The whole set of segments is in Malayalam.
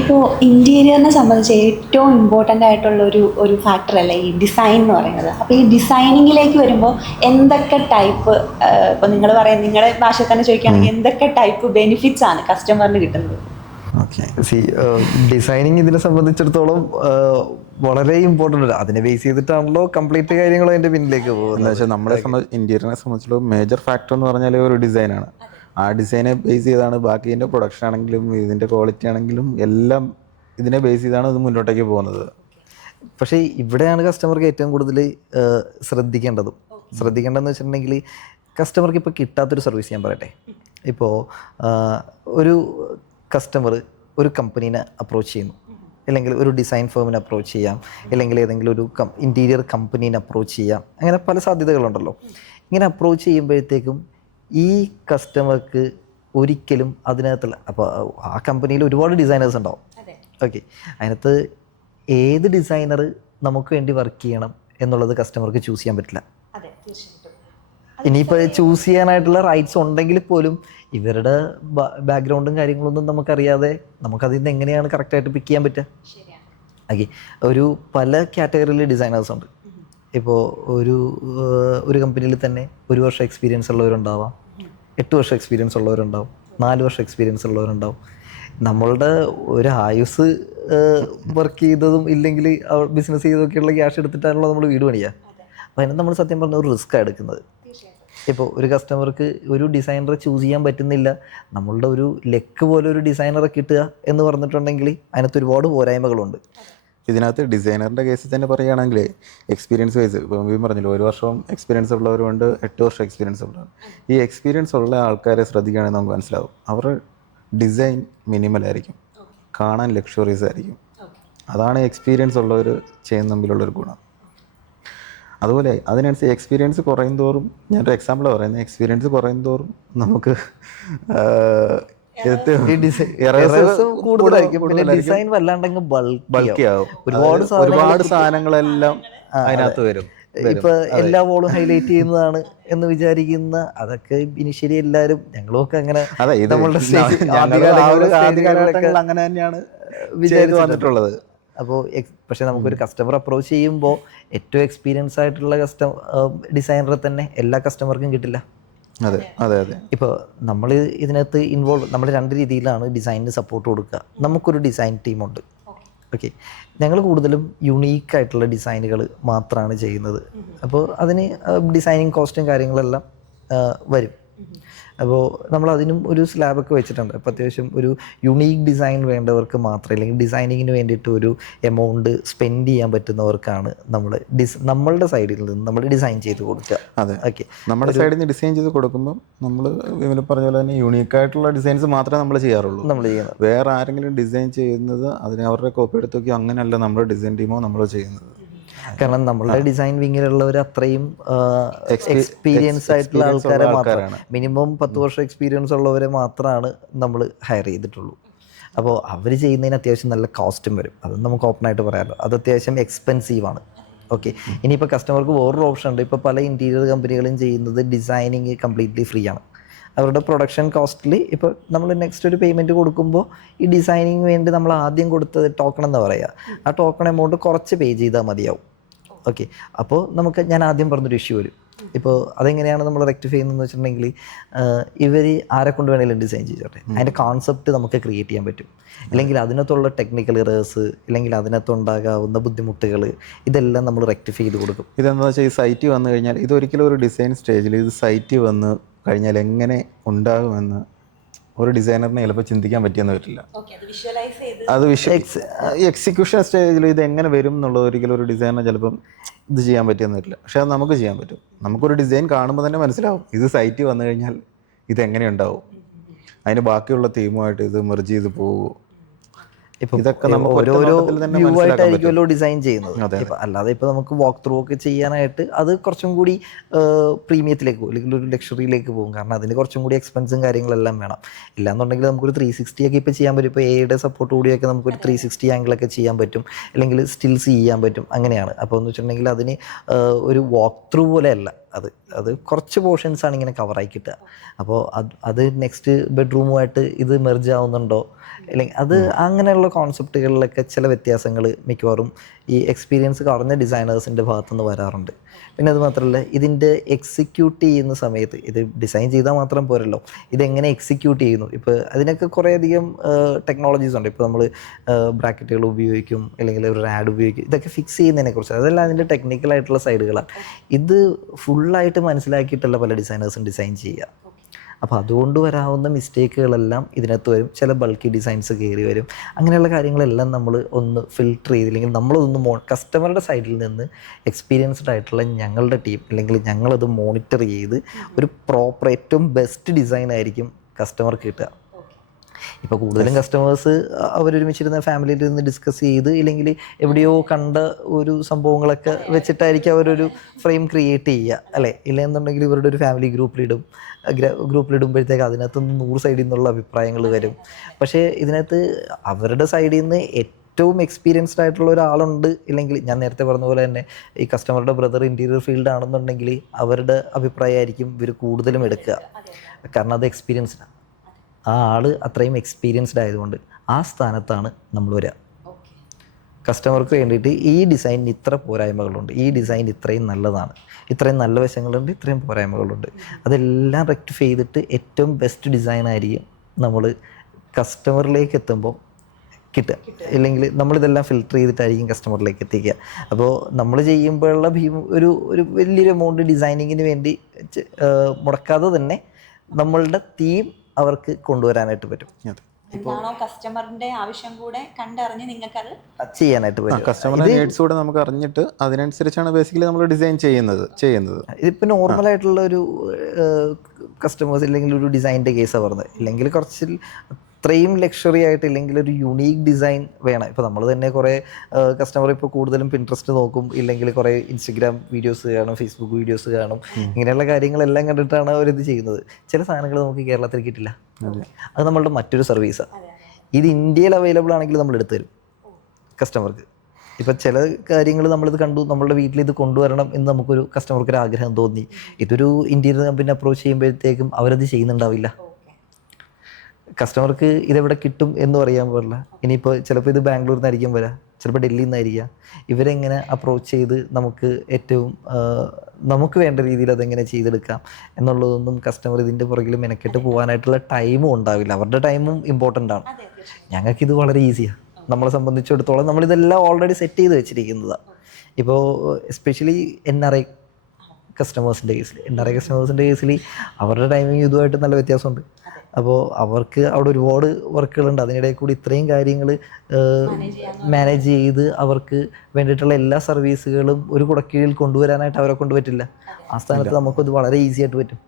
ഇപ്പോൾ ഇൻറ്റീരിയറിനെ സംബന്ധിച്ച് ഏറ്റവും ഇമ്പോർട്ടൻ്റ് ആയിട്ടുള്ള ഒരു ഫാക്ടർ അല്ലേ ഈ ഡിസൈൻ എന്ന് പറയുന്നത്. അപ്പോൾ ഈ ഡിസൈനിങ്ങിലേക്ക് വരുമ്പോൾ എന്തൊക്കെ ടൈപ്പ്, ഇപ്പോൾ നിങ്ങൾ പറയാം നിങ്ങളുടെ ഭാഷയിൽ തന്നെ ചോദിക്കുകയാണെങ്കിൽ എന്തൊക്കെ ടൈപ്പ് ബെനിഫിറ്റ്സ് ആണ് കസ്റ്റമറിന് കിട്ടുന്നത്? ഓക്കെ, ഡിസൈനിങ് ഇതിനെ സംബന്ധിച്ചിടത്തോളം വളരെ ഇമ്പോർട്ടൻ്റ് ആണ്. അതിനെ ബേസ് ചെയ്തിട്ടാണല്ലോ കംപ്ലീറ്റ് കാര്യങ്ങളും അതിൻ്റെ പിന്നിലേക്ക് പോകുന്നത്. നമ്മളെ ഇന്റീരിയറിനെ സംബന്ധിച്ചുള്ള മേജർ ഫാക്ടർ എന്ന് പറഞ്ഞാൽ ഒരു ഡിസൈനാണ്. ആ ഡിസൈനെ ബേസ് ചെയ്താണ് ബാക്കി ഇതിൻ്റെ പ്രൊഡക്ഷൻ ആണെങ്കിലും ഇതിൻ്റെ ക്വാളിറ്റി ആണെങ്കിലും എല്ലാം ഇതിനെ ബേസ് ചെയ്താണ് ഇത് മുന്നോട്ടേക്ക് പോകുന്നത്. പക്ഷേ ഇവിടെയാണ് കസ്റ്റമർക്ക് ഏറ്റവും കൂടുതൽ ശ്രദ്ധിക്കേണ്ടതെന്ന് വെച്ചിട്ടുണ്ടെങ്കിൽ, കസ്റ്റമർക്ക് ഇപ്പോൾ കിട്ടാത്തൊരു സർവീസ് ഞാൻ പറയട്ടെ. ഇപ്പോൾ ഒരു കസ്റ്റമർ ഒരു കമ്പനീനെ അപ്രോച്ച് ചെയ്യുന്നു, അല്ലെങ്കിൽ ഒരു ഡിസൈൻ ഫേമിനെ അപ്രോച്ച് ചെയ്യാം, അല്ലെങ്കിൽ ഏതെങ്കിലും ഒരു ഇൻറ്റീരിയർ കമ്പനീനെ അപ്രോച്ച് ചെയ്യാം. അങ്ങനെ പല സാധ്യതകളുണ്ടല്ലോ. ഇങ്ങനെ അപ്രോച്ച് ചെയ്യുമ്പോഴത്തേക്കും ഈ കസ്റ്റമർക്ക് ഒരിക്കലും അതിനകത്തുള്ള, അപ്പോൾ ആ കമ്പനിയിൽ ഒരുപാട് ഡിസൈനേഴ്സ് ഉണ്ടാവും. ഓക്കെ, അതിനകത്ത് ഏത് ഡിസൈനർ നമുക്ക് വേണ്ടി വർക്ക് ചെയ്യണം എന്നുള്ളത് കസ്റ്റമർക്ക് ചൂസ് ചെയ്യാൻ പറ്റില്ല. ഇനിയിപ്പോൾ ചൂസ് ചെയ്യാനായിട്ടുള്ള റൈറ്റ്സ് ഉണ്ടെങ്കിൽ പോലും ഇവരുടെ ബാക്ക്ഗ്രൗണ്ടും കാര്യങ്ങളൊന്നും നമുക്കറിയാതെ നമുക്കതിൽ നിന്ന് എങ്ങനെയാണ് കറക്റ്റായിട്ട് പിക്ക് ചെയ്യാൻ പറ്റുക? ഓക്കെ, പല കാറ്റഗറിയിൽ ഡിസൈനേഴ്സ് ഉണ്ട്. ഇപ്പോൾ ഒരു കമ്പനിയിൽ തന്നെ 1 വർഷം എക്സ്പീരിയൻസ് ഉള്ളവരുണ്ടാവാം, 8 വർഷം എക്സ്പീരിയൻസ് ഉള്ളവരുണ്ടാവും, 4 വർഷം എക്സ്പീരിയൻസ് ഉള്ളവരുണ്ടാവും. നമ്മളുടെ ഒരു ആയുസ് വർക്ക് ചെയ്തതും ഇല്ലെങ്കിൽ ബിസിനസ് ചെയ്തൊക്കെയുള്ള ക്യാഷ് എടുത്തിട്ടാണല്ലോ നമ്മൾ വീട് പണിയുക. അപ്പോൾ അതിന് നമ്മൾ സത്യം പറഞ്ഞ ഒരു റിസ്ക്കാണ് എടുക്കുന്നത്. ഇപ്പോൾ ഒരു കസ്റ്റമർക്ക് ഒരു ഡിസൈനറെ ചൂസ് ചെയ്യാൻ പറ്റുന്നില്ല, നമ്മളുടെ ഒരു ലെക്ക് പോലെ ഒരു ഡിസൈനറെ കിട്ടുക എന്ന് പറഞ്ഞിട്ടുണ്ടെങ്കിൽ അതിനകത്ത് ഒരുപാട് പോരായ്മകളുണ്ട്. ഇതിനകത്ത് ഡിസൈനറിൻ്റെ കേസിൽ തന്നെ പറയുകയാണെങ്കിൽ എക്സ്പീരിയൻസ് വൈസ് ഇപ്പോൾ പറഞ്ഞല്ലോ 1 വർഷം എക്സ്പീരിയൻസ് ഉള്ളവരുണ്ട്, 8 വർഷം എക്സ്പീരിയൻസ് ഉള്ളവർ. ഈ എക്സ്പീരിയൻസ് ഉള്ള ആൾക്കാരെ ശ്രദ്ധിക്കുകയാണെങ്കിൽ നമുക്ക് മനസ്സിലാവും അവരുടെ ഡിസൈൻ മിനിമൽ ആയിരിക്കും, കാണാൻ ലക്ഷറീസ് ആയിരിക്കും. അതാണ് എക്സ്പീരിയൻസ് ഉള്ളവർ ചെയ്യുന്ന തമ്മിലുള്ളൊരു ഗുണം. അതുപോലെ അതിനനുസരിച്ച് എക്സ്പീരിയൻസ് കുറയും തോറും, ഞാനൊരു എക്സാമ്പിൾ പറയുന്നത്, എക്സ്പീരിയൻസ് കുറയും തോറും നമുക്ക് ഒരുപാട് സാധനങ്ങളെല്ലാം അതിനകത്ത് വരും. ഇപ്പൊ എല്ലാ വോളും ഹൈലൈറ്റ് ചെയ്യുന്നതാണ് എന്ന് വിചാരിക്കുന്ന, അതൊക്കെ ഇനിഷ്യലി എല്ലാവരും ഞങ്ങളൊക്കെ അങ്ങനെ അങ്ങനെ തന്നെയാണ് വിചാരിച്ചു വന്നിട്ടുള്ളത്. അപ്പോൾ പക്ഷെ നമുക്കൊരു കസ്റ്റമർ അപ്രോച്ച് ചെയ്യുമ്പോൾ ഏറ്റവും എക്സ്പീരിയൻസ് ആയിട്ടുള്ള ഡിസൈനറെ തന്നെ എല്ലാ കസ്റ്റമർക്കും കിട്ടില്ല. അതെ അതെ അതെ. ഇപ്പോൾ നമ്മൾ ഇതിനകത്ത് നമ്മൾ 2 രീതിയിലാണ് ഡിസൈനിന് സപ്പോർട്ട് കൊടുക്കുക. നമുക്കൊരു ഡിസൈൻ ടീമുണ്ട്. ഓക്കെ, ഞങ്ങൾ കൂടുതലും യുണീക്കായിട്ടുള്ള ഡിസൈനുകൾ മാത്രമാണ് ചെയ്യുന്നത്. അപ്പോൾ അതിന് ഡിസൈനിങ് കോസ്റ്റും കാര്യങ്ങളെല്ലാം വരും. അപ്പോൾ നമ്മൾ അതിനും ഒരു സ്ലാബൊക്കെ വെച്ചിട്ടുണ്ട്. അപ്പോൾ അത്യാവശ്യം ഒരു യുണീക്ക് ഡിസൈൻ വേണ്ടവർക്ക് മാത്രമേ, അല്ലെങ്കിൽ ഡിസൈനിങ്ങിന് വേണ്ടിയിട്ട് ഒരു എമൗണ്ട് സ്പെൻഡ് ചെയ്യാൻ പറ്റുന്നവർക്കാണ് നമ്മളുടെ സൈഡിൽ നിന്ന് നമ്മൾ ഡിസൈൻ ചെയ്ത് കൊടുക്കുക. അതെ, ഓക്കെ. നമ്മുടെ സൈഡിൽ നിന്ന് ഡിസൈൻ ചെയ്ത് കൊടുക്കുമ്പോൾ നമ്മൾ പറഞ്ഞ പോലെ തന്നെ യുണീക്കായിട്ടുള്ള ഡിസൈൻസ് മാത്രമേ നമ്മൾ ചെയ്യാറുള്ളൂ. നമ്മൾ ചെയ്യുന്നത് വേറെ ആരെങ്കിലും ഡിസൈൻ ചെയ്യുന്നത് അതിന് അവരുടെ കോപ്പി എടുത്ത് നോക്കി അങ്ങനെയല്ല നമ്മുടെ ഡിസൈൻ ടീമോ നമ്മൾ ചെയ്യുന്നത്. കാരണം നമ്മളുടെ ഡിസൈൻ വിങ്ങിലുള്ളവർ അത്രയും എക്സ്പീരിയൻസ് ആയിട്ടുള്ള ആൾക്കാരെ മാത്രമാണ്, മിനിമം 10 വർഷം എക്സ്പീരിയൻസ് ഉള്ളവരെ മാത്രമാണ് നമ്മൾ ഹയർ ചെയ്തിട്ടുള്ളൂ. അപ്പോൾ അവർ ചെയ്യുന്നതിന് അത്യാവശ്യം നല്ല കോസ്റ്റും വരും. അത് നമുക്ക് ഓപ്പണായിട്ട് പറയാമല്ലോ, അത് അത്യാവശ്യം എക്സ്പെൻസീവാണ്. ഓക്കെ, ഇനിയിപ്പോൾ കസ്റ്റമർക്ക് വേറൊരു ഓപ്ഷൻ ഉണ്ട്. ഇപ്പോൾ പല ഇൻറ്റീരിയർ കമ്പനികളും ചെയ്യുന്നത് ഡിസൈനിങ് കംപ്ലീറ്റ്ലി ഫ്രീ ആണ്. അവരുടെ പ്രൊഡക്ഷൻ കോസ്റ്റിൽ ഇപ്പോൾ നമ്മൾ നെക്സ്റ്റ് ഒരു പേയ്മെൻറ്റ് കൊടുക്കുമ്പോൾ ഈ ഡിസൈനിങ് വേണ്ടി നമ്മൾ ആദ്യം കൊടുത്തത് ടോക്കൺ എന്ന് പറയുക, ആ ടോക്കൺ എമൗണ്ട് കുറച്ച് പേ ചെയ്താൽ മതിയാവും. ഓക്കെ, അപ്പോൾ ഞാൻ ആദ്യം പറഞ്ഞൊരു ഇഷ്യൂ വരും. ഇപ്പോൾ അതെങ്ങനെയാണ് നമ്മൾ റെക്ടിഫൈ ചെയ്യുന്നതെന്ന് വെച്ചിട്ടുണ്ടെങ്കിൽ, ഇവർ ആരെ കൊണ്ട് വേണമെങ്കിലും ഡിസൈൻ ചെയ്തോട്ടെ, അതിൻ്റെ കോൺസെപ്റ്റ് നമുക്ക് ക്രിയേറ്റ് ചെയ്യാൻ പറ്റും. അല്ലെങ്കിൽ അതിനകത്തുള്ള ടെക്നിക്കൽ എറേഴ്സ്, അല്ലെങ്കിൽ അതിനകത്തുണ്ടാകാവുന്ന ബുദ്ധിമുട്ടുകൾ, ഇതെല്ലാം നമ്മൾ റെക്ടിഫൈ ചെയ്ത് കൊടുക്കും. ഇതെന്താ വെച്ചാൽ ഈ സൈറ്റ് വന്നു കഴിഞ്ഞാൽ ഇതൊരിക്കലും ഒരു ഡിസൈൻ സ്റ്റേജിൽ ഇത് സൈറ്റ് വന്ന് കഴിഞ്ഞാൽ എങ്ങനെ ഉണ്ടാകുമെന്ന് ഒരു ഡിസൈനറിനെ ചിലപ്പോൾ ചിന്തിക്കാൻ പറ്റിയെന്ന് വരില്ല. അത് എക്സിക്യൂഷൻ സ്റ്റേജിൽ ഇത് എങ്ങനെ വരും എന്നുള്ളത് ഒരിക്കലും ഒരു ഡിസൈനർ ചിലപ്പം ഇത് ചെയ്യാൻ പറ്റിയെന്ന് വരില്ല. പക്ഷെ അത് നമുക്ക് ചെയ്യാൻ പറ്റും. നമുക്കൊരു ഡിസൈൻ കാണുമ്പോൾ തന്നെ മനസ്സിലാവും ഇത് സൈറ്റ് വന്നു കഴിഞ്ഞാൽ ഇതെങ്ങനെ ഉണ്ടാവും, അതിന് ബാക്കിയുള്ള തീമുമായിട്ട് ഇത് മെർജ് ചെയ്ത് പോകുമോ. ഇതൊക്കെ നമുക്ക് ഓരോരോ വ്യൂ ആയിട്ടായിരിക്കുമല്ലോ ഡിസൈൻ ചെയ്യുന്നത്. അല്ലാതെ ഇപ്പോൾ നമുക്ക് വാക്ക് ത്രൂ ഒക്കെ ചെയ്യാനായിട്ട് അത് കുറച്ചും കൂടി പ്രീമിയത്തിലേക്ക് പോകും, അല്ലെങ്കിൽ ഒരു ലക്ഷറിയിലേക്ക് പോകും. കാരണം അതിന് കുറച്ചും കൂടി എക്സ്പെൻസും കാര്യങ്ങളെല്ലാം വേണം. ഇല്ലാന്നുണ്ടെങ്കിൽ നമുക്കൊരു 360 ഒക്കെ ഇപ്പോൾ ചെയ്യാൻ പറ്റും. ഇപ്പോൾ എയുടെ സപ്പോർട്ട് കൂടിയൊക്കെ നമുക്കൊരു 360 ആംഗിളൊക്കെ ചെയ്യാൻ പറ്റും, അല്ലെങ്കിൽ സ്റ്റിൽസ് ചെയ്യാൻ പറ്റും. അങ്ങനെയാണ്. അപ്പോൾ എന്ന് വെച്ചിട്ടുണ്ടെങ്കിൽ അതിന് ഒരു വാക്ക് ത്രൂ പോലെ അല്ല, അത് കുറച്ച് പോർഷൻസാണ് ഇങ്ങനെ കവറായി കിട്ടുക. അപ്പോൾ അത് നെക്സ്റ്റ് ബെഡ്റൂമുമായിട്ട് ഇത് മെർജ് ആവുന്നുണ്ടോ, അല്ലെങ്കിൽ അത് അങ്ങനെയുള്ള കോൺസെപ്റ്റുകളിലൊക്കെ ചില വ്യത്യാസങ്ങൾ മിക്കവാറും ഈ എക്സ്പീരിയൻസ് കുറഞ്ഞ ഡിസൈനേഴ്സിൻ്റെ ഭാഗത്തുനിന്ന് വരാറുണ്ട്. പിന്നെ അത് മാത്രമല്ല, ഇതിൻ്റെ എക്സിക്യൂട്ട് ചെയ്യുന്ന സമയത്ത് ഇത് ഡിസൈൻ ചെയ്താൽ മാത്രം പോരല്ലോ, ഇതെങ്ങനെ എക്സിക്യൂട്ട് ചെയ്യുന്നു. ഇപ്പോൾ അതിനൊക്കെ കുറേയധികം ടെക്നോളജീസ് ഉണ്ട്. ഇപ്പോൾ നമ്മൾ ബ്രാക്കറ്റുകൾ ഉപയോഗിക്കും, അല്ലെങ്കിൽ ഒരു റാഡ് ഉപയോഗിക്കും. ഇതൊക്കെ ഫിക്സ് ചെയ്യുന്നതിനെക്കുറിച്ച്, അതെല്ലാം അതിൻ്റെ ടെക്നിക്കലായിട്ടുള്ള സൈഡുകളാണ്. ഇത് ഫുള്ളായിട്ട് മനസ്സിലാക്കിയിട്ടല്ല പല ഡിസൈനേഴ്സും ഡിസൈൻ ചെയ്യുക. അപ്പോൾ അതുകൊണ്ട് വരാവുന്ന മിസ്റ്റേക്കുകളെല്ലാം ഇതിനകത്ത് വരും. ചില ബൾക്കി ഡിസൈൻസ് കയറി വരും. അങ്ങനെയുള്ള കാര്യങ്ങളെല്ലാം നമ്മൾ ഒന്ന് ഫിൽട്ടർ ചെയ്ത്, അല്ലെങ്കിൽ നമ്മളതൊന്ന് കസ്റ്റമറുടെ സൈഡിൽ നിന്ന് എക്സ്പീരിയൻസ്ഡ് ആയിട്ടുള്ള ഞങ്ങളുടെ ടീം, അല്ലെങ്കിൽ ഞങ്ങളത് മോണിറ്റർ ചെയ്ത് ഒരു പ്രോപ്പർ ഏറ്റവും ബെസ്റ്റ് ഡിസൈൻ ആയിരിക്കും കസ്റ്റമർക്ക് കിട്ടുക. ഇപ്പോൾ കൂടുതലും കസ്റ്റമേഴ്സ് അവരൊരുമിച്ചിരുന്ന ഫാമിലിയിൽ ഇരുന്ന് ഡിസ്കസ് ചെയ്ത്, ഇല്ലെങ്കിൽ എവിടെയോ കണ്ട ഒരു സംഭവങ്ങളൊക്കെ വെച്ചിട്ടായിരിക്കും അവരൊരു ഫ്രെയിം ക്രിയേറ്റ് ചെയ്യുക, അല്ലേ? ഇല്ലെന്നുണ്ടെങ്കിൽ ഇവരുടെ ഒരു ഫാമിലി ഗ്രൂപ്പിലിടുമ്പോഴത്തേക്ക് അതിനകത്ത് 100 സൈഡിൽ നിന്നുള്ള അഭിപ്രായങ്ങൾ വരും. പക്ഷേ ഇതിനകത്ത് അവരുടെ സൈഡിൽ നിന്ന് ഏറ്റവും എക്സ്പീരിയൻസ്ഡ് ആയിട്ടുള്ള ഒരാളുണ്ട്, ഇല്ലെങ്കിൽ ഞാൻ നേരത്തെ പറഞ്ഞ പോലെ തന്നെ ഈ കസ്റ്റമറുടെ ബ്രദർ ഇൻറ്റീരിയർ ഫീൽഡ് ആണെന്നുണ്ടെങ്കിൽ അവരുടെ അഭിപ്രായമായിരിക്കും ഇവർ കൂടുതലും എടുക്കുക. കാരണം അത് എക്സ്പീരിയൻസ്ഡാണ്. ആ ആൾ അത്രയും എക്സ്പീരിയൻസ്ഡ് ആയതുകൊണ്ട് ആ സ്ഥാനത്താണ് നമ്മൾ വരിക. കസ്റ്റമർക്ക് വേണ്ടിയിട്ട് ഈ ഡിസൈനിന് ഇത്ര പോരായ്മകളുണ്ട്, ഈ ഡിസൈൻ ഇത്രയും നല്ലതാണ്, ഇത്രയും നല്ല വശങ്ങളുണ്ട്, ഇത്രയും പോരായ്മകളുണ്ട്, അതെല്ലാം റെക്ടിഫൈ ചെയ്തിട്ട് ഏറ്റവും ബെസ്റ്റ് ഡിസൈൻ ആയിരിക്കും നമ്മൾ കസ്റ്റമറിലേക്ക് എത്തുമ്പോൾ കിട്ടുക. ഇല്ലെങ്കിൽ നമ്മളിതെല്ലാം ഫിൽട്ടർ ചെയ്തിട്ടായിരിക്കും കസ്റ്റമറിലേക്ക് എത്തിക്കുക. അപ്പോൾ നമ്മൾ ചെയ്യുമ്പോഴുള്ള ഒരു വലിയൊരു എമൗണ്ട് ഡിസൈനിങ്ങിന് വേണ്ടി മുടക്കാതെ തന്നെ നമ്മളുടെ തീം അവർക്ക് കൊണ്ടുവരാനായിട്ട് പറ്റും. എന്താണോ കസ്റ്റമറിന്റെ ആവശ്യം കൂടെ കണ്ടറിഞ്ഞ് നിങ്ങൾക്ക് അത് ചെയ്യാനായിട്ട് പറ്റും. കസ്റ്റമറിന്റെ നീഡ്സ് കൂടെ നമുക്ക് അറിഞ്ഞിട്ട് അതിനനുസരിച്ചാണ് ബേസിക്കലി നമ്മൾ ഡിസൈൻ ചെയ്യുന്നത്. ഇതിപ്പോൾ നോർമലായിട്ടുള്ള ഒരു കസ്റ്റമേഴ്സ്, ഇല്ലെങ്കിൽ ഒരു ഡിസൈനിൻ്റെ കേസാണ് പറഞ്ഞത്, ഇല്ലെങ്കിൽ കുറച്ച് അത്രയും ലക്ഷറി ആയിട്ട്, ഇല്ലെങ്കിൽ ഒരു യുണീക്ക് ഡിസൈൻ വേണം. ഇപ്പോൾ നമ്മൾ തന്നെ കുറേ കസ്റ്റമർ ഇപ്പോൾ കൂടുതലും പിൻട്രസ്റ്റ് നോക്കും, ഇല്ലെങ്കിൽ കുറേ ഇൻസ്റ്റഗ്രാം വീഡിയോസ് കാണും, ഫേസ്ബുക്ക് വീഡിയോസ് കാണും. ഇങ്ങനെയുള്ള കാര്യങ്ങളെല്ലാം കണ്ടിട്ടാണ് അവരിത് ചെയ്യുന്നത്. ചില സാധനങ്ങൾ നമുക്ക് കേരളത്തിൽ കിട്ടില്ല. അത് നമ്മളുടെ മറ്റൊരു സർവീസാണ്. ഇത് ഇന്ത്യയിൽ അവൈലബിൾ ആണെങ്കിൽ നമ്മൾ എടുത്തു തരും കസ്റ്റമർക്ക്. ഇപ്പം ചില കാര്യങ്ങൾ നമ്മളിത് കണ്ടു, നമ്മളുടെ വീട്ടിൽ ഇത് കൊണ്ടുവരണം എന്ന് നമുക്കൊരു കസ്റ്റമർക്ക് ഒരു ആഗ്രഹം തോന്നി. ഇതൊരു ഇന്ത്യയിൽ കമ്പനി അപ്രോച്ച് ചെയ്യുമ്പോഴത്തേക്കും അവരത് ചെയ്യുന്നുണ്ടാവില്ല. കസ്റ്റമർക്ക് ഇതെവിടെ കിട്ടും എന്ന് പറയാൻ പാടില്ല. ഇനിയിപ്പോൾ ചിലപ്പോൾ ഇത് ബാംഗ്ലൂരിൽ നിന്നായിരിക്കും വരാം, ചിലപ്പോൾ ഡൽഹിയിൽ നിന്നായിരിക്കാം. ഇവരെങ്ങനെ അപ്രോച്ച് ചെയ്ത് നമുക്ക് ഏറ്റവും നമുക്ക് വേണ്ട രീതിയിൽ അതെങ്ങനെ ചെയ്തെടുക്കാം എന്നുള്ളതൊന്നും കസ്റ്റമർ ഇതിൻ്റെ പുറകിൽ മെനക്കെട്ട് പോകാനായിട്ടുള്ള ടൈമും ഉണ്ടാവില്ല. അവരുടെ ടൈമും ഇമ്പോർട്ടൻ്റ് ആണ്. ഞങ്ങൾക്കിത് വളരെ ഈസിയാണ്. നമ്മളെ സംബന്ധിച്ചിടത്തോളം നമ്മളിതെല്ലാം ഓൾറെഡി സെറ്റ് ചെയ്ത് വെച്ചിരിക്കുന്നതാണ്. ഇപ്പോൾ എസ്പെഷ്യലി NRI കസ്റ്റമേഴ്സിൻ്റെ കേസിൽ അവരുടെ ടൈമിങ് ഇതുമായിട്ട് നല്ല വ്യത്യാസമുണ്ട്. അപ്പോൾ അവർക്ക് അവിടെ ഒരുപാട് വർക്കുകളുണ്ട്. അതിനിടയിൽ കൂടി ഇത്രയും കാര്യങ്ങൾ മാനേജ് ചെയ്ത് അവർക്ക് വേണ്ടിയിട്ടുള്ള എല്ലാ സർവീസുകളും ഒരു കുടക്കീഴിൽ കൊണ്ടുവരാനായിട്ട് അവരെ കൊണ്ട് പറ്റില്ല. ആ സ്ഥാനത്ത് നമുക്കത് വളരെ ഈസി ആയിട്ട് പറ്റും.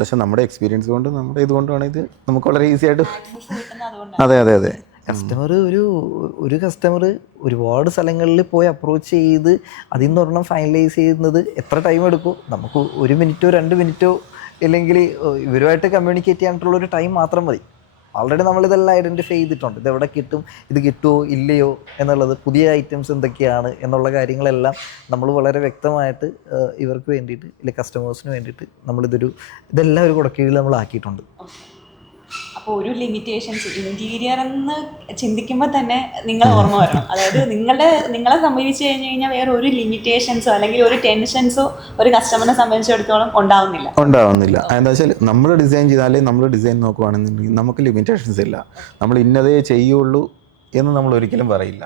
പക്ഷേ നമ്മുടെ എക്സ്പീരിയൻസ് കൊണ്ട്, നമ്മുടെ ഇതുകൊണ്ടാണ് ഇത് നമുക്ക് വളരെ ഈസി ആയിട്ട്. അതെ കസ്റ്റമർ ഒരു കസ്റ്റമർ ഒരുപാട് സ്ഥലങ്ങളിൽ പോയി അപ്രോച്ച് ചെയ്ത് അതിൽ നിന്ന് ഒരെണ്ണം ഫൈനലൈസ് ചെയ്യുന്നത് എത്ര ടൈം എടുക്കും? നമുക്ക് 1 മിനിറ്റോ 2 മിനിറ്റോ ഇല്ലെങ്കിൽ ഇവരുമായിട്ട് കമ്മ്യൂണിക്കേറ്റ് ചെയ്യാനായിട്ടുള്ളൊരു ടൈം മാത്രം മതി. ഓൾറെഡി നമ്മളിതെല്ലാം ഐഡൻറ്റിഫൈ ചെയ്തിട്ടുണ്ട്. ഇതെവിടെ കിട്ടും, ഇത് കിട്ടുമോ ഇല്ലയോ എന്നുള്ളത്, പുതിയ ഐറ്റംസ് എന്തൊക്കെയാണ് എന്നുള്ള കാര്യങ്ങളെല്ലാം നമ്മൾ വളരെ വ്യക്തമായിട്ട് ഇവർക്ക് വേണ്ടിയിട്ട്, അല്ലെങ്കിൽ കസ്റ്റമേഴ്സിന് വേണ്ടിയിട്ട് ഇതെല്ലാം ഒരു കുടക്കീഴിൽ നമ്മൾ ആക്കിയിട്ടുണ്ട്. അപ്പോൾ ഒരു ലിമിറ്റേഷൻസ് ഇന്റീരിയർ എന്ന് ചിന്തിക്കുമ്പോൾ തന്നെ നിങ്ങൾ ഓർമ്മ വരണം. അതായത് നിങ്ങളെ സമീപിച്ച് കഴിഞ്ഞാൽ വേറെ ഒരു ലിമിറ്റേഷൻസോ അല്ലെങ്കിൽ ഒരു ടെൻഷൻസോ ഒരു കസ്റ്റമറിനെ സംബന്ധിച്ചിടത്തോളം ഉണ്ടാവുന്നില്ല. എന്താ വെച്ചാൽ നമ്മൾ ഡിസൈൻ ചെയ്താലേ, നമ്മൾ ഡിസൈൻ നോക്കുവാണെന്നുണ്ടെങ്കിൽ നമുക്ക് ലിമിറ്റേഷൻസ് ഇല്ല. നമ്മൾ ഇന്നതേ ചെയ്യുള്ളൂ എന്ന് നമ്മൾ ഒരിക്കലും പറയില്ല.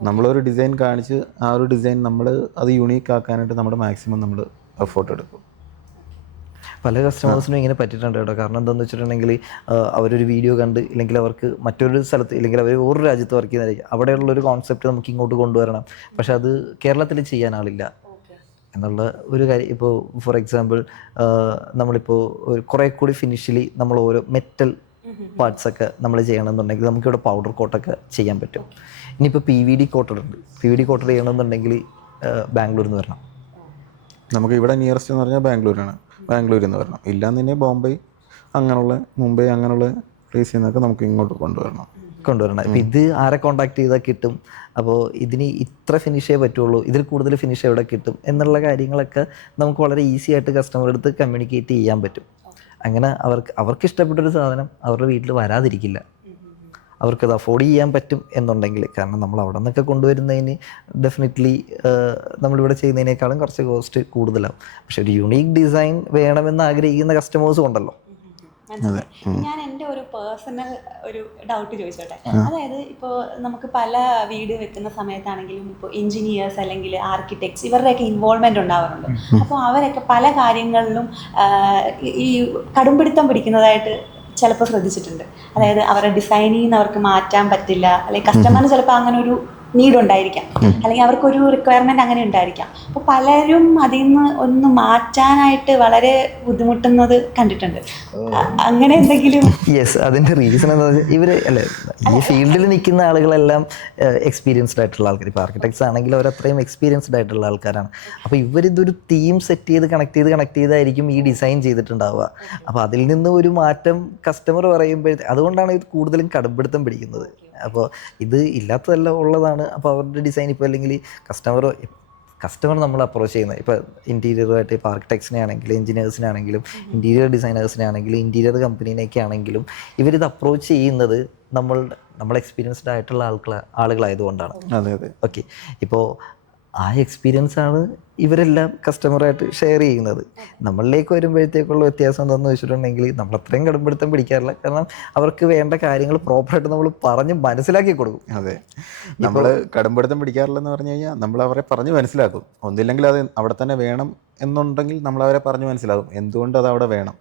നമ്മളൊരു ഡിസൈൻ കാണിച്ച് ആ ഒരു ഡിസൈൻ നമ്മൾ അത് യുണീക്ക് ആക്കാനായിട്ട് നമ്മുടെ മാക്സിമം നമ്മൾ എഫേർട്ട് എടുക്കും. പല കസ്റ്റമേഴ്സിനും ഇങ്ങനെ പറ്റിയിട്ടുണ്ട് കേട്ടോ. കാരണം എന്താണെന്ന് വെച്ചിട്ടുണ്ടെങ്കിൽ അവരൊരു വീഡിയോ കണ്ട്, ഇല്ലെങ്കിൽ അവർക്ക് മറ്റൊരു സ്ഥലത്ത്, ഇല്ലെങ്കിൽ അവർ ഒരു രാജ്യത്ത് വർക്ക് ചെയ്യുന്നതായിരിക്കും, അവിടെയുള്ളൊരു കോൺസെപ്റ്റ് നമുക്ക് ഇങ്ങോട്ട് കൊണ്ടുവരണം, പക്ഷെ അത് കേരളത്തിൽ ചെയ്യാൻ ആളില്ല എന്നുള്ള ഒരു കാര്യം. ഇപ്പോൾ ഫോർ എക്സാമ്പിൾ നമ്മളിപ്പോൾ കുറേ കൂടി ഫിനിഷ്യലി നമ്മൾ ഓരോ മെറ്റൽ പാർട്സൊക്കെ നമ്മൾ ചെയ്യണമെന്നുണ്ടെങ്കിൽ നമുക്കിവിടെ പൗഡർ കോട്ടൊക്കെ ചെയ്യാൻ പറ്റും. ഇനിയിപ്പോൾ PVD കോട്ടഡ് ഉണ്ട്. PVD കോട്ടഡ് ചെയ്യണമെന്നുണ്ടെങ്കിൽ ബാംഗ്ലൂരിൽ നിന്ന് വരണം. നമുക്ക് ഇവിടെ നിയറസ്റ്റ് എന്ന് പറഞ്ഞാൽ ബാംഗ്ലൂരിൽ നിന്ന് വരണം. ഇല്ലാന്ന് തന്നെ ബോംബെ അങ്ങനെയുള്ള, മുംബൈ അങ്ങനെയുള്ള പ്ലേസിൽ നിന്നൊക്കെ നമുക്ക് ഇങ്ങോട്ട് കൊണ്ടുവരണം. കൊണ്ടുവരണം. ഇപ്പം ഇത് ആരെ കോണ്ടാക്ട് ചെയ്താൽ കിട്ടും, അപ്പോൾ ഇതിന് ഇത്ര ഫിനിഷേ പറ്റുള്ളൂ, ഇതിൽ കൂടുതൽ ഫിനിഷ് എവിടെ കിട്ടും എന്നുള്ള കാര്യങ്ങളൊക്കെ നമുക്ക് വളരെ ഈസി ആയിട്ട് കസ്റ്റമറുടെ അടുത്ത് കമ്മ്യൂണിക്കേറ്റ് ചെയ്യാൻ പറ്റും. അങ്ങനെ അവർക്ക് ഇഷ്ടപ്പെട്ടൊരു സാധനം അവരുടെ വീട്ടിൽ വരാതിരിക്കില്ല. അവർക്കത് അഫോർഡ് ചെയ്യാൻ പറ്റും എന്നുണ്ടെങ്കിൽ. കാരണം നമ്മൾ അവിടെ നിന്നൊക്കെ കൊണ്ടുവരുന്നതിന് ഡെഫിനറ്റ്ലി നമ്മളിവിടെ ചെയ്യുന്നതിനേക്കാളും കുറച്ച് കോസ്റ്റ് കൂടുതലാവും. പക്ഷെ ഒരു യുണീക്ക് ഡിസൈൻ വേണമെന്ന് ആഗ്രഹിക്കുന്ന കസ്റ്റമേഴ്സും ഉണ്ടല്ലോ. ഞാൻ എൻ്റെ ഒരു പേഴ്സണൽ ഒരു ഡൗട്ട് ചോദിച്ചോട്ടെ. അതായത് ഇപ്പോൾ നമുക്ക് പല വീട് വെക്കുന്ന സമയത്താണെങ്കിലും ഇപ്പോൾ എഞ്ചിനീയേഴ്സ് അല്ലെങ്കിൽ ആർക്കിടെക്ട്സ് ഇവരുടെയൊക്കെ ഇൻവോൾവ്മെൻ്റ് ഉണ്ടാവാറുണ്ട്. അപ്പോൾ അവരൊക്കെ പല കാര്യങ്ങളിലും ഈ കടുംപിടുത്തം പിടിക്കുന്നതായിട്ട് ചിലപ്പോൾ ശ്രദ്ധിച്ചിട്ടുണ്ട്. അതായത് അവരുടെ ഡിസൈനിൽ നിന്ന് അവർക്ക് മാറ്റാൻ പറ്റില്ല, അല്ലെങ്കിൽ കസ്റ്റമറിന് ചിലപ്പോൾ അങ്ങനെ ഒരു നീഡ് ഉണ്ടായിരിക്കാം, അല്ലെങ്കിൽ അവർക്കൊരു റിക്വയർമെൻറ്റ് അങ്ങനെ ഉണ്ടായിരിക്കാം. അപ്പോൾ പലരും അതിൽ നിന്ന് ഒന്ന് മാറ്റാനായിട്ട് വളരെ ബുദ്ധിമുട്ടുന്നത് കണ്ടിട്ടുണ്ട്. അങ്ങനെ എന്തെങ്കിലും? യെസ്, അതിൻ്റെ റീസൺ എന്താ വെച്ചാൽ ഇവർ ഈ ഫീൽഡിൽ നിൽക്കുന്ന ആളുകളെല്ലാം എക്സ്പീരിയൻസ്ഡ് ആയിട്ടുള്ള ആൾക്കാർ. ഇപ്പോൾ ആർക്കിടെക്ട്സ് ആണെങ്കിൽ അവർ അത്രയും എക്സ്പീരിയൻസ്ഡ് ആയിട്ടുള്ള ആൾക്കാരാണ്. അപ്പോൾ ഇവരിതൊരു തീം സെറ്റ് ചെയ്ത് കണക്ട് ചെയ്തായിരിക്കും ഈ ഡിസൈൻ ചെയ്തിട്ടുണ്ടാവുക. അപ്പോൾ അതിൽ നിന്ന് ഒരു മാറ്റം കസ്റ്റമർ പറയുമ്പോഴത്തെ, അതുകൊണ്ടാണ് ഇത് കൂടുതലും കടുംപിടുത്തം പിടിക്കുന്നത്. അപ്പോൾ ഇത് ഇല്ലാത്തതല്ല, ഉള്ളതാണ്. അപ്പോൾ അവരുടെ ഡിസൈൻ ഇപ്പോൾ അല്ലെങ്കിൽ കസ്റ്റമർ നമ്മൾ അപ്രോച്ച് ചെയ്യുന്നത് ഇപ്പോൾ ഇൻറ്റീരിയറുമായിട്ട്, ഇപ്പോൾ ആർക്കിടെക്ട്സിനെ ആണെങ്കിലും എഞ്ചിനീയേഴ്സിനാണെങ്കിലും ഇൻറ്റീരിയർ ഡിസൈനേഴ്സിനാണെങ്കിലും ഇൻറ്റീരിയർ കമ്പനീനെയൊക്കെ ആണെങ്കിലും ഇവരിത് അപ്രോച്ച് ചെയ്യുന്നത് നമ്മൾ എക്സ്പീരിയൻസ്ഡ് ആയിട്ടുള്ള ആളുകളായതുകൊണ്ടാണ്. ഓക്കെ, ഇപ്പോൾ ആ എക്സ്പീരിയൻസ് ആണ് ഇവരെല്ലാം കസ്റ്റമറായിട്ട് ഷെയർ ചെയ്യുന്നത്. നമ്മളിലേക്ക് വരുമ്പോഴത്തേക്കുള്ള വ്യത്യാസം എന്താണെന്ന് വെച്ചിട്ടുണ്ടെങ്കിൽ നമ്മൾ അത്രയും കടുംപിടുത്തം പിടിക്കാറില്ല. കാരണം അവർക്ക് വേണ്ട കാര്യങ്ങൾ പ്രോപ്പറായിട്ട് നമ്മൾ പറഞ്ഞ് മനസ്സിലാക്കി കൊടുക്കും. അതെ, നമ്മൾ കടുംപിടുത്തം പിടിക്കാറില്ലെന്ന് പറഞ്ഞു കഴിഞ്ഞാൽ നമ്മൾ അവരെ പറഞ്ഞ് മനസ്സിലാക്കും. ഒന്നില്ലെങ്കിൽ അത് അവിടെ തന്നെ വേണം എന്നുണ്ടെങ്കിൽ നമ്മൾ അവരെ പറഞ്ഞ് മനസ്സിലാക്കും എന്തുകൊണ്ട് അത് അവിടെ വേണം.